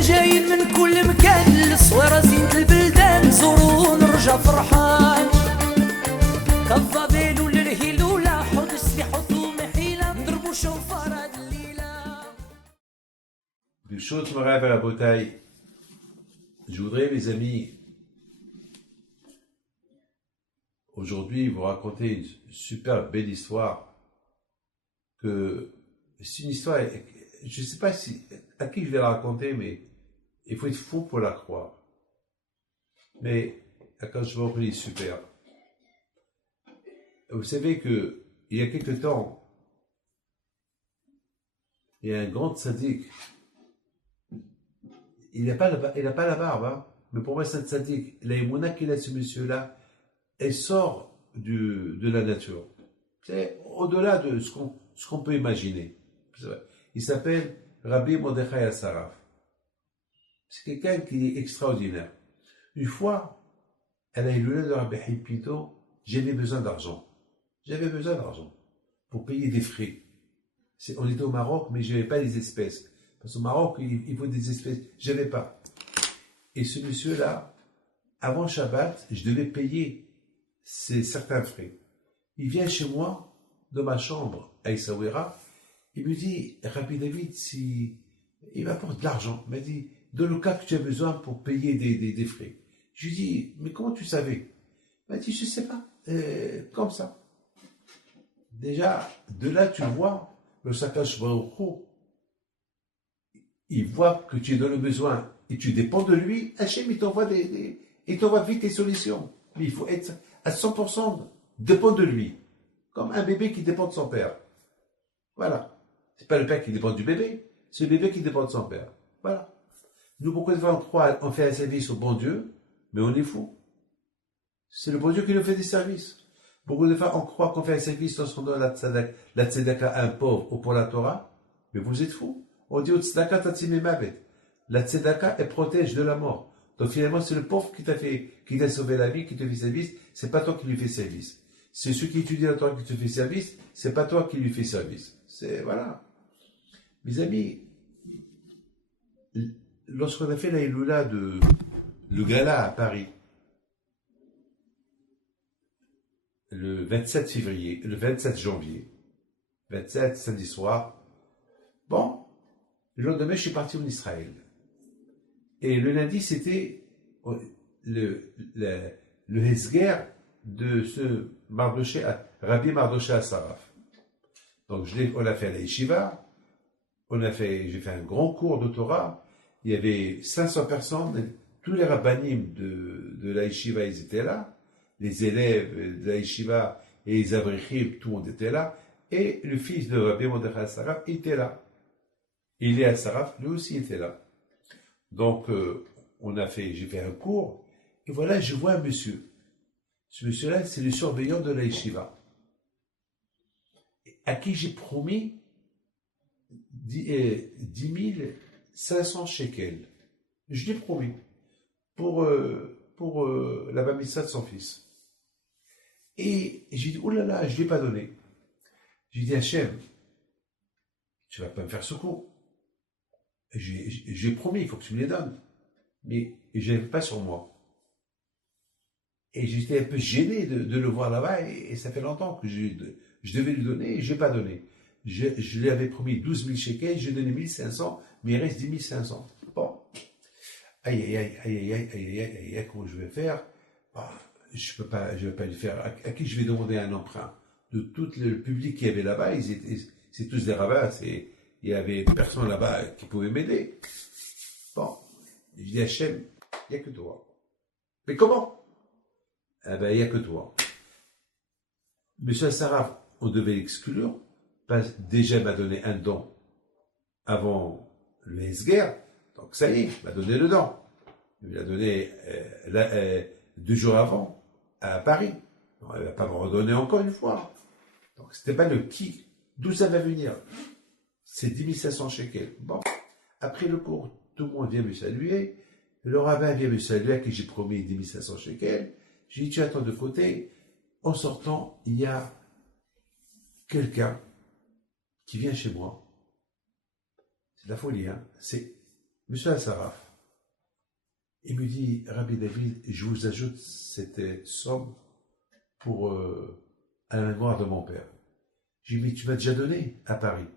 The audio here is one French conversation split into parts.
حنا جايين من كل مكان للصويرة زينة البلدان نزورو ونرجع فرحان كالظبيل وللهيل ولا حوض السلاح وثوم حيلة نضربو شوفار هاد الليلة. Birshot Morav Rabotai, je voudrais, mes amis, aujourd'hui vous raconter une super belle histoire. C'est une histoire, je ne sais pas à qui je vais la raconter, mais il faut être fou pour la croire. Mais quand je vois est super. Vous savez que il y a quelque temps, il y a un grand tzaddik. Il n'a pas la barbe, hein, mais pour moi c'est un tzaddik. La émouna qu'il a, ce monsieur-là, elle sort de la nature. C'est au-delà de ce qu'on peut imaginer. Il s'appelle Rabbi Mordechai Asaraf. C'est quelqu'un qui est extraordinaire. Une fois, à la Hilula de Rabbi Pinto, j'avais besoin d'argent. J'avais besoin d'argent pour payer des frais. On était au Maroc, mais je n'avais pas les espèces. Parce qu'au Maroc, il faut des espèces. Je n'avais pas. Et ce monsieur-là, avant Shabbat, je devais payer certains frais. Il vient chez moi, dans ma chambre, à Essaouira, il me dit, Rabbi David, il m'apporte de l'argent. Il m'a dit, dans le cas que tu as besoin pour payer des frais. Je lui dis, mais comment tu savais? Il m'a dit, je ne sais pas, comme ça. Déjà, de là, tu vois, le Sakash Baruch Hu, il voit que tu es dans le besoin et tu dépends de lui. Hachem, il t'envoie vite des solutions. Mais il faut être à 100% dépend de lui. Comme un bébé qui dépend de son père. Voilà. C'est pas le père qui dépend du bébé, c'est le bébé qui dépend de son père. Voilà. Nous, beaucoup de fois, on croit, on fait un service au bon Dieu, mais on est fou. C'est le bon Dieu qui nous fait des services. Beaucoup de fois, on croit qu'on fait un service lorsqu'on donne la tzedaka à un pauvre ou pour la Torah, mais vous êtes fous. On dit au tzedaka tatzime mavet. La tzedaka, elle protège de la mort. Donc finalement, c'est le pauvre qui t'a sauvé la vie, qui te fait service, c'est pas toi qui lui fais service. C'est celui qui étudie la Torah qui te fait service, c'est pas toi qui lui fais service. Voilà. Mes amis, lorsqu'on a fait la Hilula le gala à Paris, le 27 janvier, 27, samedi soir, bon, le lendemain, je suis parti en Israël. Et le lundi, c'était le Hesger de ce Rabbi Mardoché Asaraf. Donc, on l'a fait à la Yeshiva, j'ai fait un grand cours de Torah, il y avait 500 personnes, tous les rabbanim de la Yeshiva, ils étaient là, les élèves de la Yeshiva et les abrichim, tout le monde était là, et le fils de Rabbi Mordechai Asaraf était là. Il est Asaraf, lui aussi était là. Donc, j'ai fait un cours, et voilà, je vois un monsieur. Ce monsieur-là, c'est le surveillant de la Yeshiva, à qui j'ai promis 10 500 shekels. Je l'ai promis pour la bar mitzvah de son fils. Et j'ai dit, oh là là, je ne l'ai pas donné. J'ai dit, Hachem, tu ne vas pas me faire ce coup. J'ai promis, il faut que tu me les donnes. Mais je n'avais pas sur moi. Et j'étais un peu gêné de le voir là-bas, et ça fait longtemps que je devais lui donner, et je n'ai pas donné. Je lui avais promis 12 000 shekels, j'ai donné 1 500, mais il reste 10 500. Bon. Aïe, comment je vais faire? Je vais pas lui faire. À qui je vais demander un emprunt? De tout le public qui avait là-bas, c'est tous des rabbins, il y avait personne là-bas qui pouvait m'aider. Bon. Je dis, Hachem, il n'y a que toi. Mais comment? Eh ben, il n'y a que toi. Monsieur Saraf, on devait l'exclure, parce que déjà il m'a donné un don avant le Hesger, donc ça y est, il m'a donné le don. Il l'a donné 2 jours avant, à Paris. Donc, il ne va pas me redonner encore une fois. Donc c'était pas le qui, d'où ça va venir. C'est 10 500 shekels. Bon, après le cours, tout le monde vient me saluer. Le rabbin vient me saluer, à qui j'ai promis 10 500 shekels. J'ai dit, tu attends de côté. En sortant, il y a quelqu'un qui vient chez moi. C'est de la folie, hein. C'est Monsieur Assaraf, il me dit, Rabbi David, je vous ajoute cette somme pour à la mémoire de mon père. Je lui ai dit, mais tu m'as déjà donné à Paris.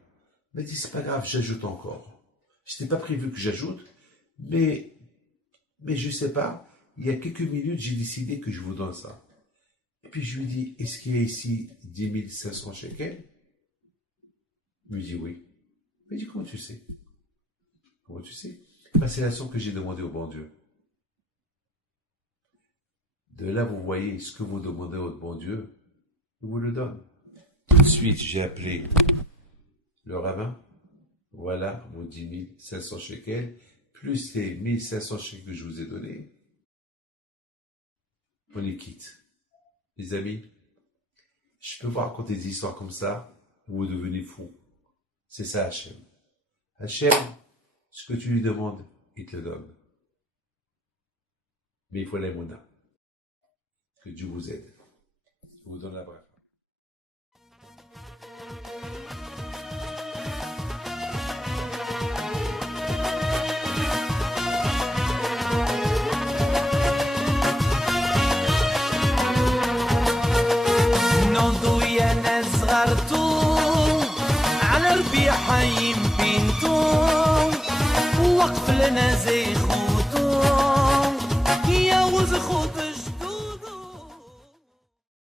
Il m'a dit, c'est pas grave, j'ajoute encore. Je n'étais pas prévu que j'ajoute, mais je sais pas, il y a quelques minutes, j'ai décidé que je vous donne ça. Et puis je lui dis, est-ce qu'il y a ici 10 500 shekels? Il me dit oui. Il me dit, comment tu sais? Comment tu sais? Ben, c'est la somme que j'ai demandé au bon Dieu. De là, vous voyez ce que vous demandez au bon Dieu, il vous le donne. Tout de suite, j'ai appelé le rabbin. Voilà vos 10 500 shekels, plus les 1500 shekels que je vous ai donnés. On les quitte. Les amis, je peux vous raconter des histoires comme ça, vous devenez fous. C'est ça Hachem. Hachem, ce que tu lui demandes, il te le donne. Mais il faut l'aïmouna. Que Dieu vous aide. Je vous donne la braque. حي بنتو وقف لنا زي خوتو يا وز خوت